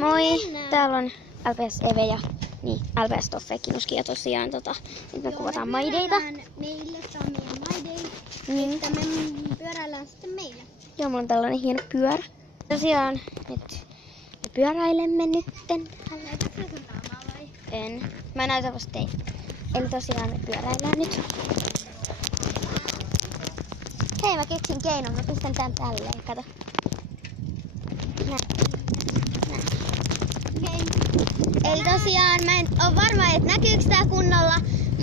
Moi! Täällä on LPS Eve ja niin, LPS Toffekinuski ja tosiaan nyt me kuvataan maideita. Meille, se on meidän maidei. Niin. Että me pyöräillään sitten meille. Joo, mulla on tällainen hieno pyörä. Tosiaan nyt me pyöräilemme nytten. Näytätkö sun naamaa vai? En. Mä näytän vasta teille. Eli tosiaan me pyöräillään nyt. Hei, mä keksin keinon. Mä pistän tän tälleen. Kato. Näin. Eli tosiaan mä en oo varma, että näkyykö tää kunnolla,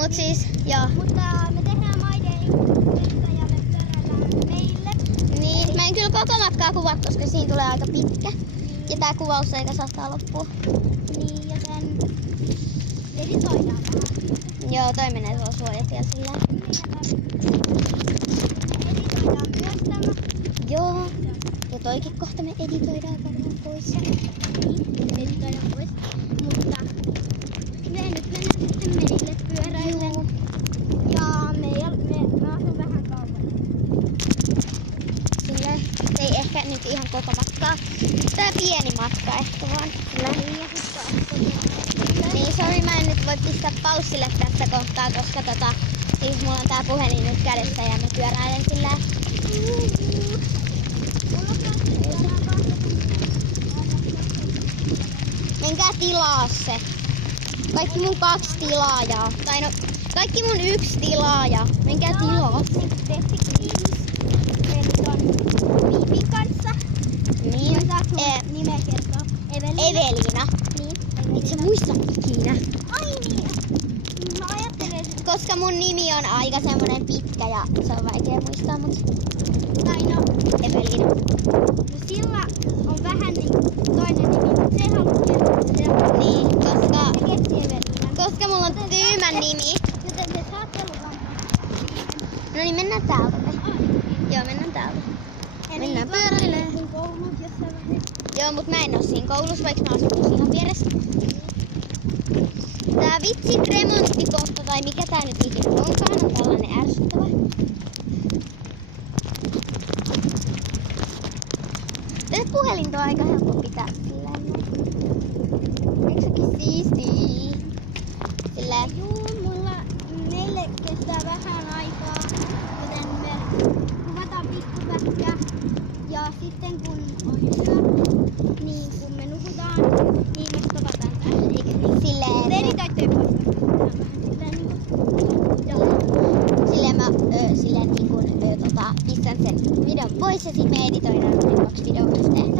mut siis joo. Mutta me tehdään maidei ja me pyöräillään meille. Niin, mä en kyllä koko matkaa kuvaa, koska siinä tulee aika pitkä. Ja tää kuvausaika saattaa loppua. Niin, joten editoidaan vähän. Joo, toi menee tuolla suojatiellä sillä. Me editoidaan myös tämä. Joo. Ja toikin kohta me editoidaan varmaan pois. Niin, editoidaan pois. Mutta me nyt mennään sitten meille pyöräillen. Ja me asun vähän kauempana. Sillä ei ehkä nyt ihan koko matkaa. Tää pieni matka ehkä vaan. Sillä. Niin, sori, mä en nyt voi pistää paussille tässä kohtaa, koska siis mulla on tää puhelin nyt kädessä ja mä pyöräilen sillä. Menkää tilaa se. Kaikki mun 2 tilaajaa. Tai no, kaikki mun 1 tilaaja. Menkää tilaa se. Viipin kanssa. Niin. Nimeä kertoa. Eveliina. Niin. Et sä muista ikinä. Ai niin. Mä ajattelen, Koska mun nimi on aika semmonen pitkä ja se on vaikea muistaa, mut tai no, Eveliina. sillä on vähän niin toinen nimi, mutta se haluaa kertoa. Niin, Se keksi Eveliinan. koska mulla on tyymän nimi. Joten te saatte luvan. No niin, mennään täältä. Joo, mennään täältä. Mennään pyöräilemään. Niin koulussa jossain vaiheessa. Joo, mut mä en oo siinä koulussa, vaikka mä asun tuossa ihan vieressä. Tää vitsin remonttikohta, tai mikä tää nyt ikinä onkaan, on tällainen ärsyttävä. Tätä puhelinta on aika helppo pitää sillä tavalla. Eikö sekin siistii? Sillä Juu, meille kestää vähän aikaa, joten me kuvataan pikkupätkä. Ja sitten kun on yö, niin kun me nukutaan, niin me stopataan tähän. Eikö niin? silleen, Te editoitte pois. silleen mä pistän sen videon pois ja sit me editoidaan ne 2 videoa yhteen.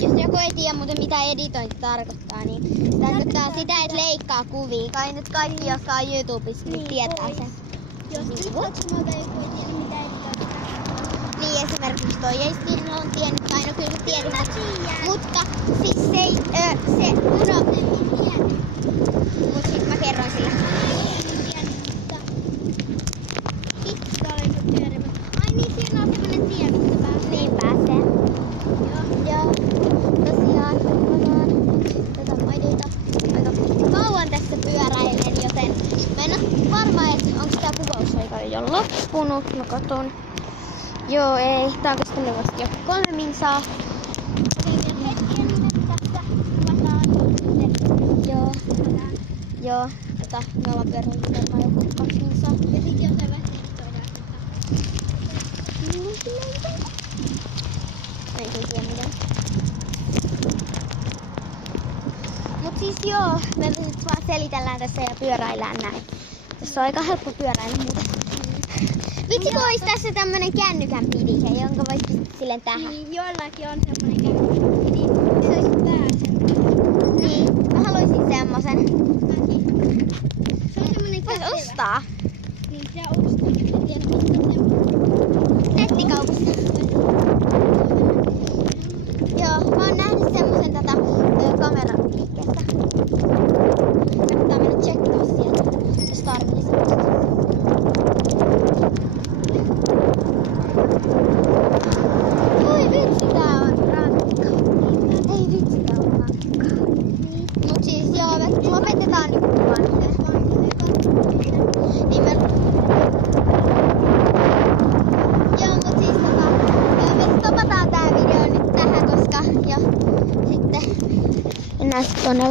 Jos joku ei tiedä muuten mitä editointi tarkoittaa, niin se tarkoittaa sitä, että leikkaa kuvia. Kai nyt kaikki, jotka on YouTubessa, niin tietää sen. Jos TikTokilta joku ei tiedä mitä editointi tarkoittaa. Niin esimerkiksi toi ei siinä on tiennyt, tai no kyllä tiedä, mutta siis mut sit mä kerron sille. Ai niin, siinä on semmonen tie, mistä pääsee. Niin pääsee. Joo, tosiaan tätä maideita aika kauan tässä pyöräilen, joten mä en oo varma, että onko tää kuvausaika jo loppunut. Mä katon. Joo, ei. Tää on kestänyt vasta jo 3 minsaa. Joo. Joo. Me ollaan pyöräillyt varmaan joku 2 minsaa. Ja sit jossain vaiheessa editoidaan. Ei tiedä mitään. Mut siis joo, me nyt vaan selitellään tässä ja pyöräillään näin. Tässä on aika helppo pyöräillä muuten. Vitsi kun ois tässä tämmönen kännykän pidike, jonka vois pistää silleen tähän. Niin, joillakin on semmonen kännykkä, niin se olisi pääsen. Niin, mä haluaisin semmosen. Mäkin. Se on semmonen Vois kätevä. ostaa Niin, se ostaa. En tiedä, mistä se on. nettikaupasta. Joo, mä oon nähnyt semmosen kameran liikkeestä. Kannattaa mennä tsekkaa sieltä, jos tarvii semmoista. Oi vitsi, tää on rankka. Ei vitsi, tää on rankka. Mut siis joo, me lopetetaan nyt kuvan. Niin me... Joo, mut siis me mennään sitten tonne